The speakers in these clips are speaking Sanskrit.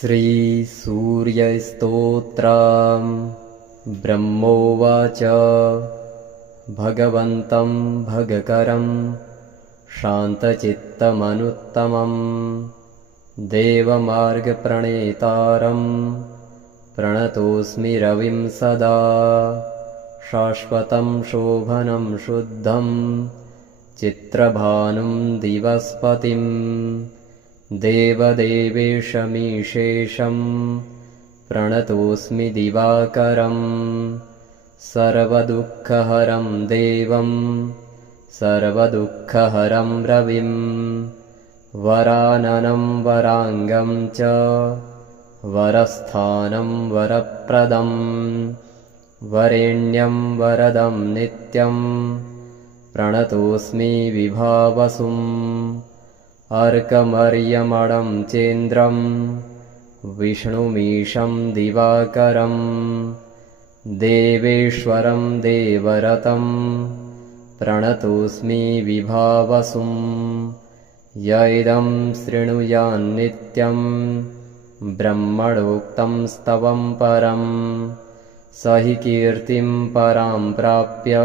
श्रीसूर्यस्तोत्रम् ब्रह्मोवाच भगवन्तं भगकरं शान्तचित्तमनुत्तमं देवमार्गप्रणेतारं प्रणतोऽस्मि रविं सदा शाश्वतं शोभनं शुद्धं चित्रभानुं दिवस्पतिं देवदेवेशमीशेषं प्रणतोऽस्मि दिवाकरं सर्वदुःखहरं देवं सर्वदुःखहरं रविं वराननं वराङ्गं च वरस्थानं वरप्रदं वरेण्यं वरदं नित्यं प्रणतोऽस्मि विभावसुम् अर्कमर्यमणं चेन्द्रं विष्णुमीशं दिवाकरं देवेश्वरं देवरतं प्रणतोऽस्मि विभावसुम् य इदं शृणुयान्नित्यं ब्रह्मणोक्तं स्तवं परं स हि कीर्तिं परां प्राप्य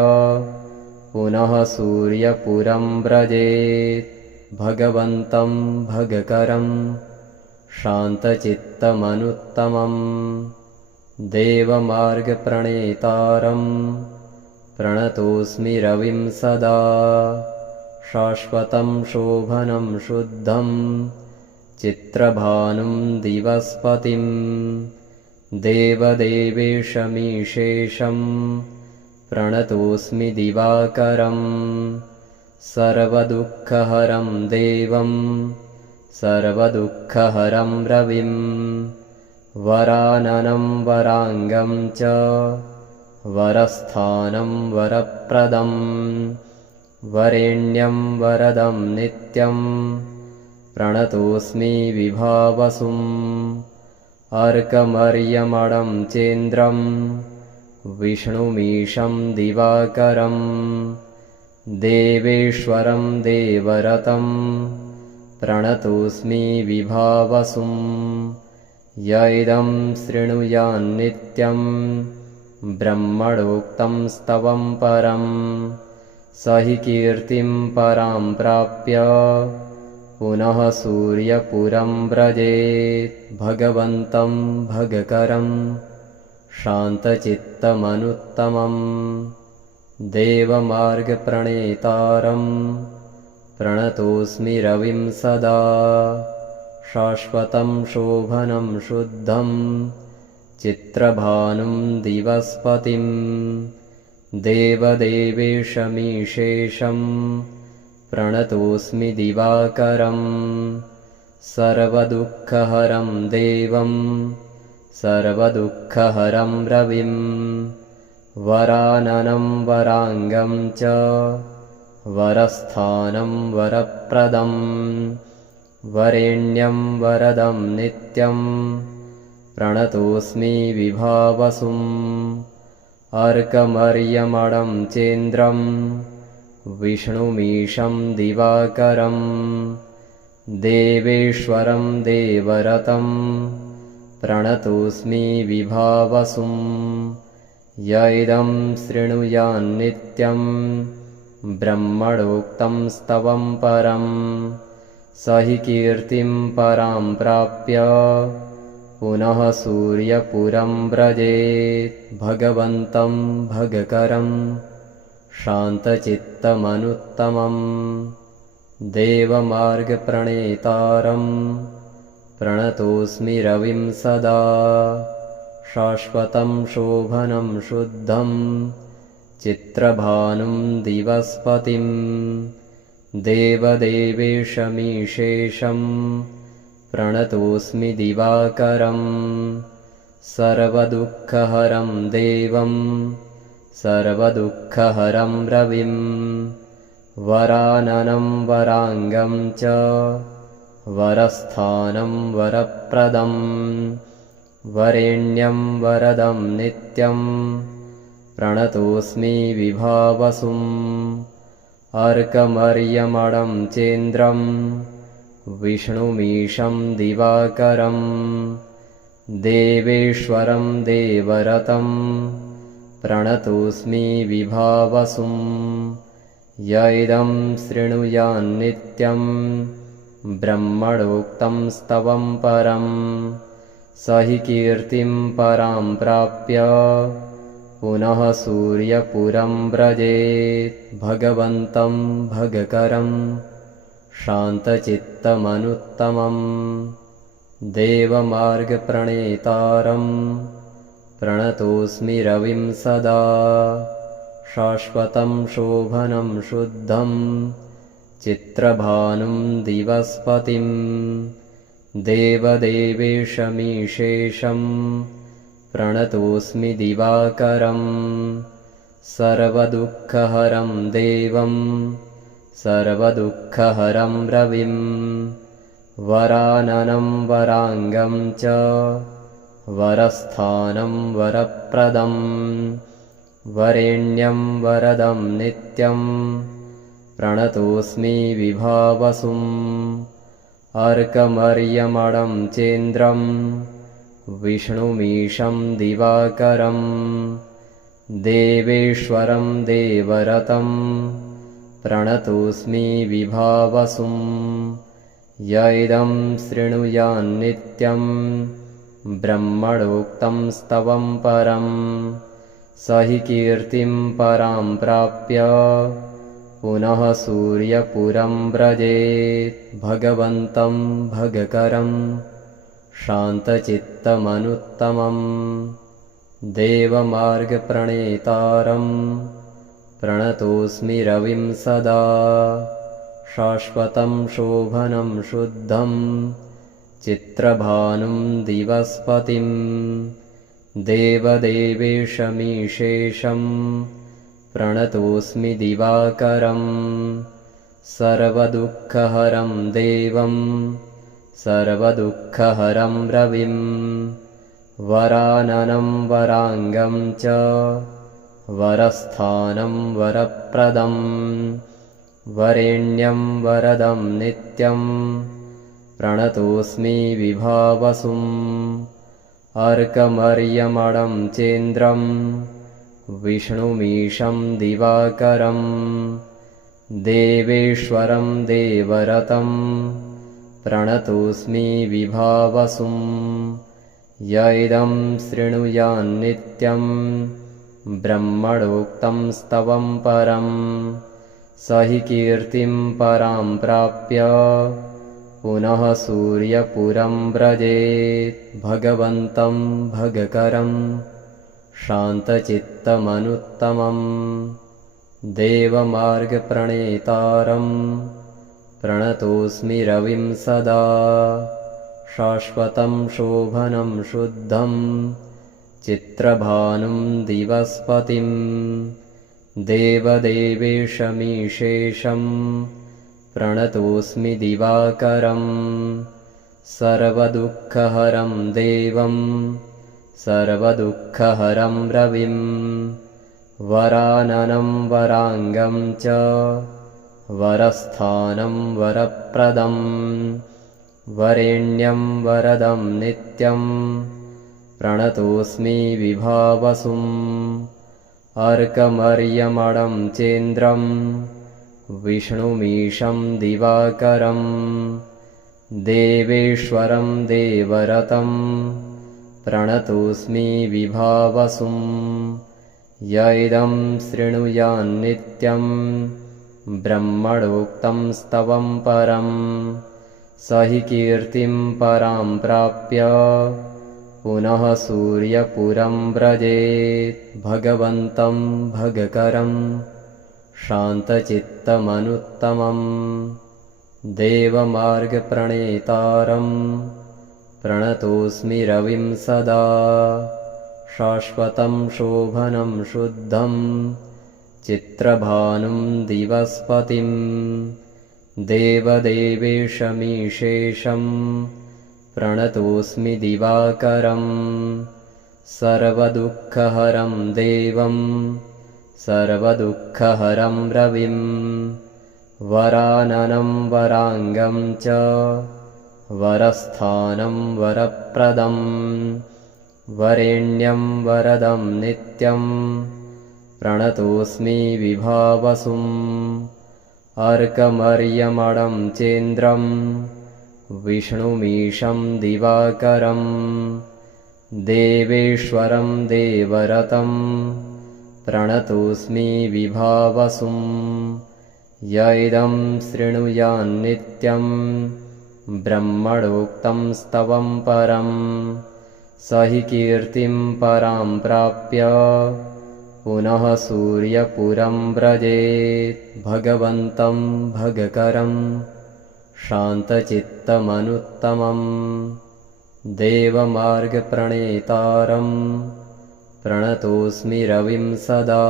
पुनः सूर्यपुरं व्रजेत् भगवन्तं भगकरं शान्तचित्तमनुत्तमं देवमार्गप्रणेतारं प्रणतोऽस्मि रविं सदा शाश्वतं शोभनं शुद्धं चित्रभानुं दिवस्पतिं देवदेवेशमीशेषं प्रणतोऽस्मि दिवाकरं सर्वदुःखहरं देवं सर्वदुःखहरं रविं वराननं वराङ्गं च वरस्थानं वरप्रदं वरेण्यं वरदं नित्यं प्रणतोऽस्मि विभावसुम् अर्कमर्यमणं चेन्द्रं विष्णुमीशं दिवाकरं देवेश्वरं देवरतं प्रणतोऽस्मि विभावसुम् य इदं शृणुयान्नित्यं ब्रह्मणोक्तं स्तवं परं स हि कीर्तिं परां प्राप्य पुनः सूर्यपुरं व्रजेत् भगवन्तं भगकरं शान्तचित्तमनुत्तमं देवमार्गप्रणेतारं प्रणतोऽस्मि रविं सदा शाश्वतं शोभनं शुद्धं चित्रभानुं दिवस्पतिं देवदेवेशमीशेषं प्रणतोऽस्मि दिवाकरं सर्वदुःखहरं देवं सर्वदुःखहरं रविं वराननं वराङ्गं च वरस्थानं वरप्रदं वरेण्यं वरदं नित्यं प्रणतोऽस्मि विभावसुम् अर्कमर्यमणं चेन्द्रं विष्णुमीशं दिवाकरं देवेश्वरं देवरतं प्रणतोऽस्मि विभावसुम् य इदं शृणुयान्नित्यं ब्रह्मणोक्तं स्तवं परं स हि कीर्तिं परां प्राप्य पुनः सूर्यपुरं व्रजेत् भगवन्तं भगकरं शान्तचित्तमनुत्तमं देवमार्गप्रणेतारं प्रणतोऽस्मि रविं सदा शाश्वतं शोभनं शुद्धं चित्रभानुं दिवस्पतिं देवदेवेशमीशेषं प्रणतोऽस्मि दिवाकरं सर्वदुःखहरं देवं सर्वदुःखहरं रविं वराननं वराङ्गं च वरस्थानं वरप्रदं वरेण्यं वरदं नित्यं प्रणतोऽस्मि विभावसुम् अर्कमर्यमणं चेन्द्रं विष्णुमीशं दिवाकरं देवेश्वरं देवरतं प्रणतोऽस्मि विभावसुं य इदं शृणुयान्नित्यं ब्रह्मणोक्तं स्तवं परं स हि कीर्तिं परां प्राप्य पुनः सूर्यपुरं व्रजेत् भगवन्तं भगकरं शान्तचित्तमनुत्तमं देवमार्गप्रणेतारं प्रणतोऽस्मि रविं सदा शाश्वतं शोभनं शुद्धं चित्रभानुं दिवस्पतिं देवदेवेशमीशेषं प्रणतोऽस्मि दिवाकरं सर्वदुःखहरं देवं सर्वदुःखहरं रविं वराननं वराङ्गं च वरस्थानं वरप्रदं वरेण्यं वरदं नित्यं प्रणतोऽस्मि विभावसुम् अर्कमर्यमणं चेन्द्रं विष्णुमीशं दिवाकरं देवेश्वरं देवरतं प्रणतोऽस्मि विभावसुं य इदं शृणुयान्नित्यं ब्रह्मणोक्तं स्तवं परं स हि कीर्तिं परां प्राप्य पुनः सूर्यपुरं व्रजेत् भगवन्तं भगकरं शान्तचित्तमनुत्तमं देवमार्गप्रणेतारं प्रणतोऽस्मि रविं सदा शाश्वतं शोभनं शुद्धं चित्रभानुं दिवस्पतिं देवदेवेशमीशेषं प्रणतोऽस्मि दिवाकरं सर्वदुःखहरं देवं सर्वदुःखहरं रविं वराननं वराङ्गं च वरस्थानं वरप्रदं वरेण्यं वरदं नित्यं प्रणतोऽस्मि विभावसुम् अर्कमर्यमणं चेन्द्रं विष्णुमीशं दिवाकरं देवेश्वरं देवरतं प्रणतोऽस्मि विभावसुं य इदं शृणुयान्नित्यं ब्रह्मणोक्तं स्तवं परं स हि कीर्तिं परां प्राप्य पुनः सूर्यपुरं व्रजेत् भगवन्तं भगकरं शान्तचित्तमनुत्तमं देवमार्गप्रणेतारं प्रणतोऽस्मि रविं सदा शाश्वतं शोभनं शुद्धं चित्रभानुं दिवस्पतिं देवदेवेशमीशेषं प्रणतोऽस्मि दिवाकरं सर्वदुःखहरं देवं सर्वदुःखहरं रविं वराननं वराङ्गं च वरस्थानं वरप्रदं वरेण्यं वरदं नित्यं प्रणतोऽस्मि विभावसुम् अर्कमर्यमणं चेन्द्रं विष्णुमीशं दिवाकरं देवेश्वरं देवरतं प्रणतोऽस्मि विभावसुं य इदं शृणुयान्नित्यं ब्रह्मणोक्तं स्तवं परं स हि कीर्तिं परां प्राप्य पुनः सूर्यपुरं व्रजेत् भगवन्तं भगकरं शान्तचित्तमनुत्तमं देवमार्गप्रणेतारं प्रणतोऽस्मि रविं सदा शाश्वतं शोभनं शुद्धं चित्रभानुं दिवस्पतिं देवदेवेशमीशेषं प्रणतोऽस्मि दिवाकरं सर्वदुःखहरं देवं सर्वदुःखहरं रविं वराननं वराङ्गं च वरस्थानं वरप्रदं वरेण्यं वरदं नित्यं प्रणतोऽस्मि विभावसुम् अर्कमर्यमणं चेन्द्रं विष्णुमीशं दिवाकरं देवेश्वरं देवरतं प्रणतोऽस्मि विभावसुम् य इदं शृणुयान्नित्यं ब्रह्मणोक्तं स्तवं परं स हि कीर्तिं परां प्राप्य पुनः सूर्यपुरं व्रजेत् भगवन्तं भगकरं शान्तचित्तमनुत्तमं देवमार्गप्रणेतारं प्रणतोऽस्मि रविं सदा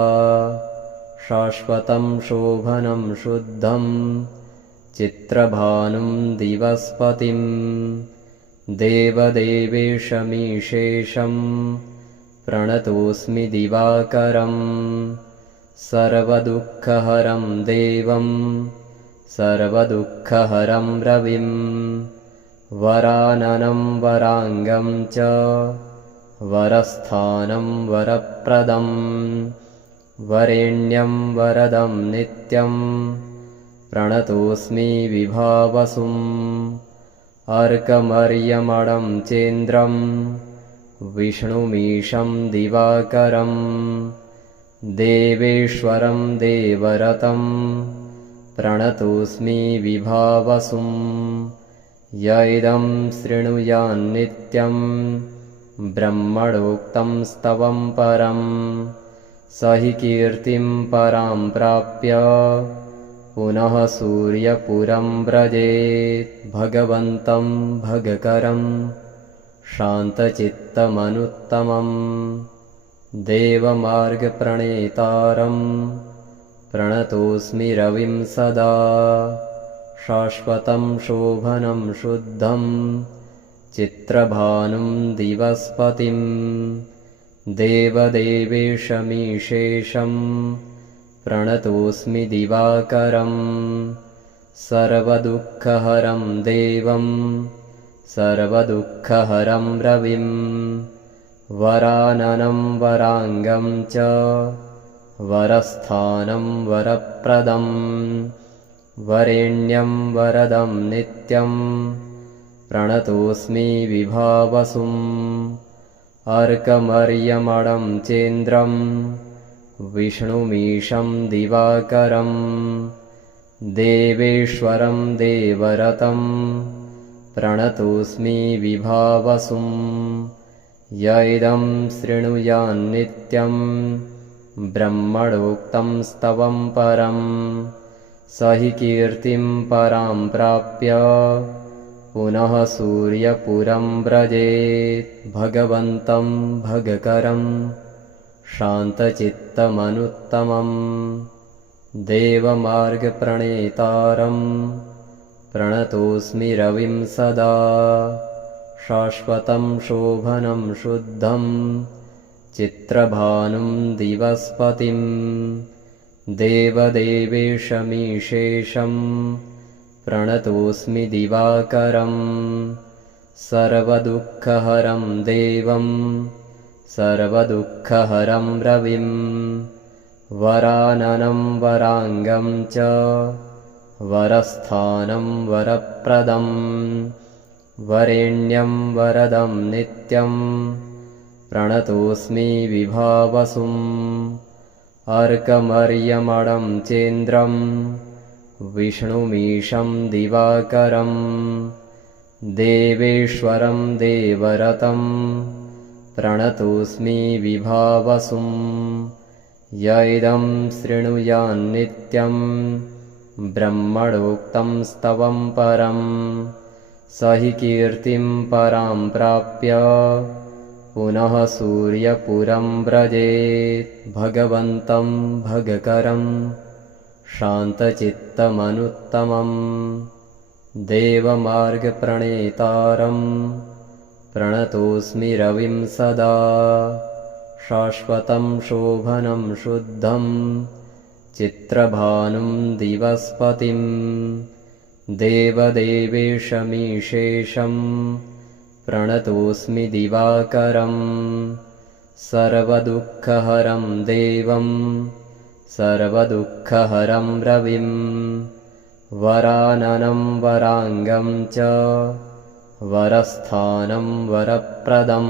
शाश्वतं शोभनं शुद्धं चित्रभानुं दिवस्पतिं देवदेवेशमीशेषं प्रणतोऽस्मि दिवाकरं सर्वदुःखहरं देवं सर्वदुःखहरं रविं वराननं वराङ्गं च वरस्थानं वरप्रदं वरेण्यं वरदं नित्यं प्रणतोऽस्मि विभावसुम् अर्कमर्यमणं चेन्द्रं विष्णुमीशं दिवाकरं देवेश्वरं देवरतं प्रणतोऽस्मि विभावसुम् य इदं शृणुयान्नित्यं ब्रह्मणोक्तं स्तवं परं स हि कीर्तिं परां प्राप्य पुनः सूर्यपुरं व्रजेत् भगवन्तं भगकरं शान्तचित्तमनुत्तमं देवमार्गप्रणेतारं प्रणतोऽस्मि रविं सदा शाश्वतं शोभनं शुद्धं चित्रभानुं दिवस्पतिं देवदेवेशमीशेषं प्रणतोऽस्मि दिवाकरं सर्वदुःखहरं देवं सर्वदुःखहरं रविं वराननं वराङ्गं च वरस्थानं वरप्रदं वरेण्यं वरदं नित्यं प्रणतोऽस्मि विभावसुम् अर्कमर्यमणं चेन्द्रं विष्णुमीशं दिवाकरं देवेश्वरं देवरतं प्रणतोऽस्मि विभावसुम् य इदं शृणुयान्नित्यं ब्रह्मणोक्तं स्तवं परं स हि कीर्तिं परां प्राप्य पुनः सूर्यपुरं व्रजेत् भगवन्तं भगकरं शान्तचित्तमनुत्तमं देवमार्गप्रणेतारं प्रणतोऽस्मि रविं सदा शाश्वतं शोभनं शुद्धं चित्रभानुं दिवस्पतिं देवदेवेशमीशेषं प्रणतोऽस्मि दिवाकरं सर्वदुःखहरं देवं सर्वदुःखहरं रविं वराननं वराङ्गं च वरस्थानं वरप्रदं वरेण्यं वरदं नित्यं प्रणतोऽस्मि विभावसुम् अर्कमर्यमणं चेन्द्रं विष्णुमीशं दिवाकरं देवेश्वरं देवरतं प्रणतोऽस्मि विभावसुम् य इदं शृणुयान्नित्यं ब्रह्मणोक्तं स्तवं परं स हि कीर्तिं परां प्राप्य पुनः सूर्यपुरं व्रजेत् भगवन्तं भगकरं शान्तचित्तमनुत्तमं देवमार्गप्रणेतारं प्रणतोऽस्मि रविं सदा शाश्वतं शोभनं शुद्धं चित्रभानुं दिवस्पतिं देवदेवेशमीशेषं प्रणतोऽस्मि दिवाकरं सर्वदुःखहरं देवं सर्वदुःखहरं रविं वराननं वराङ्गं च वरस्थानं वरप्रदं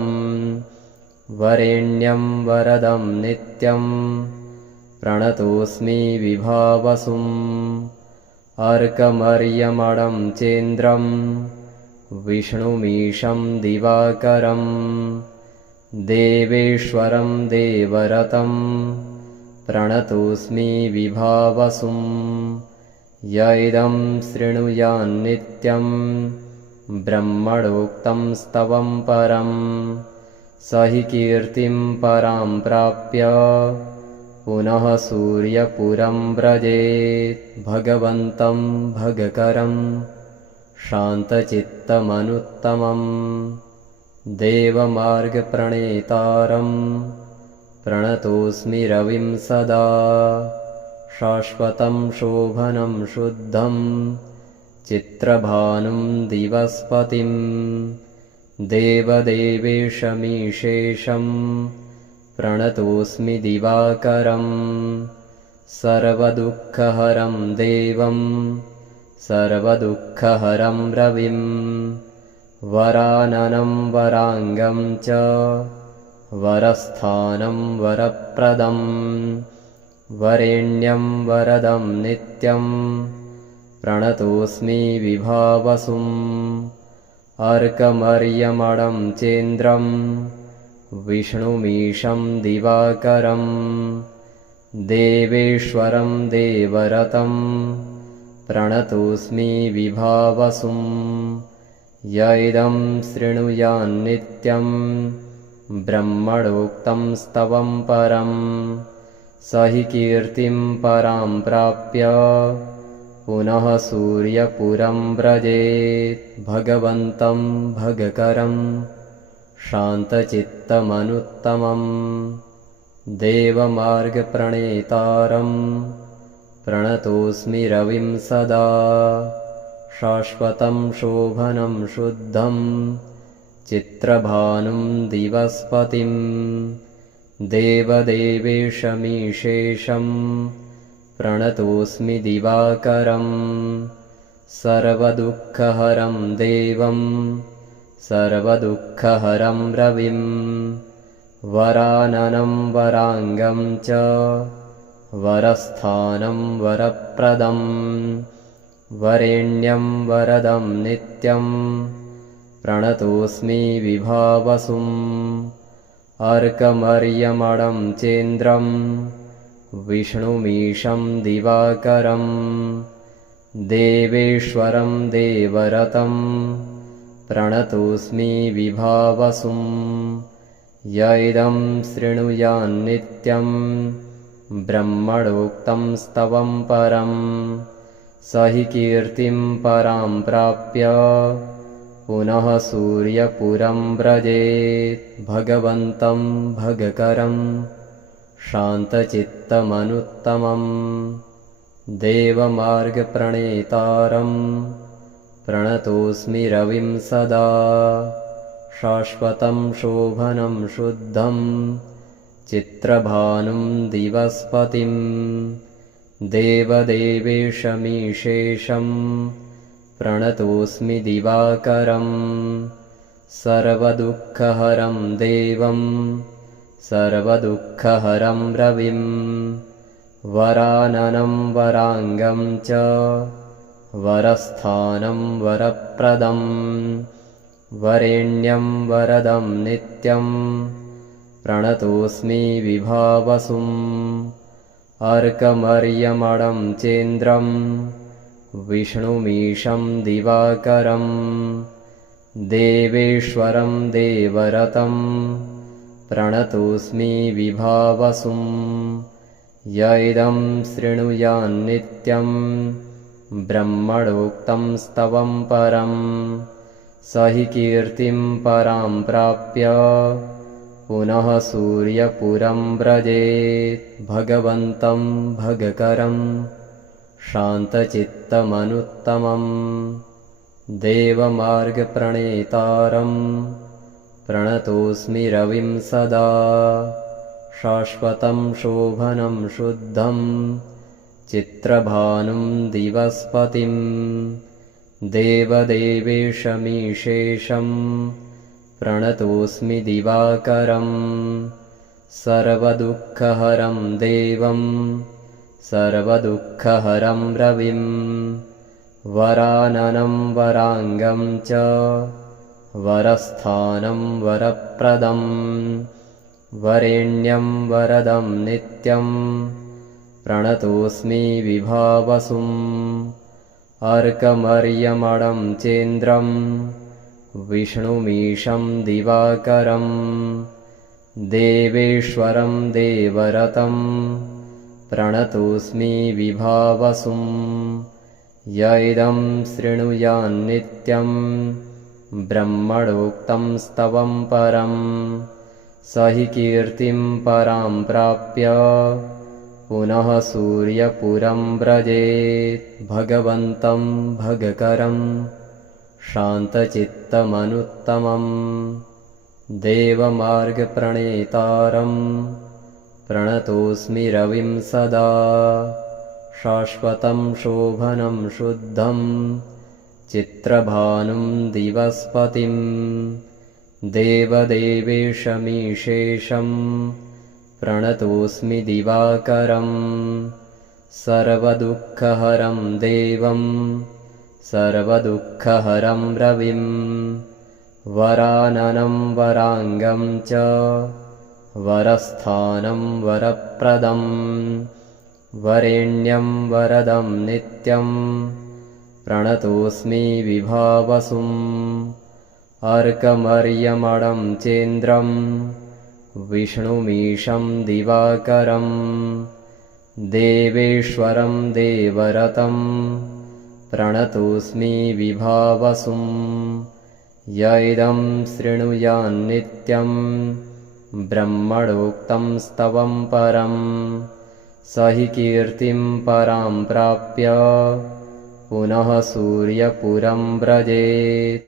वरेण्यं वरदं नित्यं प्रणतोऽस्मि विभावसुम् अर्कमर्यमणं चेन्द्रं विष्णुमीशं दिवाकरं देवेश्वरं देवरतं प्रणतोऽस्मि विभावसुम् य इदं शृणुयान्नित्यं ब्रह्मणोक्तं स्तवं परं स हि कीर्तिं परां प्राप्य पुनः सूर्यपुरं व्रजेत् भगवन्तं भगकरं शान्तचित्तमनुत्तमं देवमार्गप्रणेतारं प्रणतोऽस्मि रविं सदा शाश्वतं शोभनं शुद्धं चित्रभानुं दिवस्पतिं देवदेवेशमीशेषं प्रणतोऽस्मि दिवाकरं सर्वदुःखहरं देवं सर्वदुःखहरं रविं वराननं वराङ्गं च वरस्थानं वरप्रदं वरेण्यं वरदं नित्यं प्रणतोऽस्मि विभावसुम् अर्कमर्यमणं चेन्द्रं विष्णुमीशं दिवाकरं देवेश्वरं देवरतं प्रणतोऽस्मि विभावसुम् य इदं शृणुयान्नित्यं ब्रह्मणोक्तं स्तवं परं स हि कीर्तिं परां प्राप्य पुनः सूर्यपुरं व्रजेत् भगवन्तं भगकरं शान्तचित्तमनुत्तमं देवमार्गप्रणेतारं प्रणतोऽस्मि रविं सदा शाश्वतं शोभनं शुद्धं चित्रभानुं दिवस्पतिं देवदेवेशमीशेषं प्रणतोऽस्मि दिवाकरं सर्वदुःखहरं देवं सर्वदुःखहरं रविं वराननं वराङ्गं च वरस्थानं वरप्रदं वरेण्यं वरदं नित्यं प्रणतोऽस्मि विभावसुम् अर्कमर्यमणं चेन्द्रं विष्णुमीशं दिवाकरं देवेश्वरं देवरतं प्रणतोऽस्मि विभावसुम् य इदं शृणुयान्नित्यं ब्रह्मणोक्तं स्तवं परं स हि कीर्तिं परां प्राप्य पुनः सूर्यपुरं व्रजेत् भगवन्तं भगकरं शान्तचित्तमनुत्तमं देवमार्गप्रणेतारं प्रणतोऽस्मि रविं सदा शाश्वतं शोभनं शुद्धं चित्रभानुं दिवस्पतिं देवदेवेशमीशेषं प्रणतोऽस्मि दिवाकरं सर्वदुःखहरं देवं सर्वदुःखहरं रविं वराननं वराङ्गं च वरस्थानं वरप्रदं वरेण्यं वरदं नित्यं प्रणतोऽस्मि विभावसुम् अर्कमर्यमणं चेन्द्रं विष्णुमीशं दिवाकरं देवेश्वरं देवरतं प्रणतोऽस्मि विभावसुम् य इदं शृणुयान्नित्यं ब्रह्मणोक्तं स्तवं परं स हि कीर्तिं परां प्राप्य पुनः सूर्यपुरं व्रजेत् भगवन्तं भगकरं शान्तचित्तमनुत्तमम् देवमार्गप्रणेतारं प्रणतोऽस्मि रविं सदा शाश्वतं शोभनं शुद्धं चित्रभानुं दिवस्पतिं देवदेवेशमीशेषं प्रणतोऽस्मि दिवाकरं सर्वदुःखहरं देवं सर्वदुःखहरं रविं वराननं वराङ्गं च वरस्थानं वरप्रदं वरेण्यं वरदं नित्यं प्रणतोऽस्मि विभावसुम् अर्कमर्यमणं चेन्द्रं विष्णुमीशं दिवाकरं देवेश्वरं देवरतं प्रणतोऽस्मि विभावसुम् य इदं शृणुयान्नित्यं ब्रह्मणोक्तं स्तवं परं स हि कीर्तिं परां प्राप्य पुनः सूर्यपुरं व्रजेत् भगवन्तं भगकरं शान्तचित्तमनुत्तमम् देवमार्गप्रणेतारं प्रणतोऽस्मि रविं सदा शाश्वतं शोभनं शुद्धं चित्रभानुं दिवस्पतिं देवदेवेशमीशेषं प्रणतोऽस्मि दिवाकरं सर्वदुःखहरं देवं सर्वदुःखहरं रविं वराननं वराङ्गं च वरस्थानं वरप्रदं वरेण्यं वरदं नित्यं प्रणतोऽस्मि विभावसुम् अर्कमर्यमणं चेन्द्रं विष्णुमीशं दिवाकरं देवेश्वरं देवरतं प्रणतोऽस्मि विभावसुम् य इदं शृणुयान्नित्यं ब्रह्मणोक्तं स्तवं परं स हि कीर्तिं परां प्राप्य पुनः सूर्यपुरं व्रजेत्।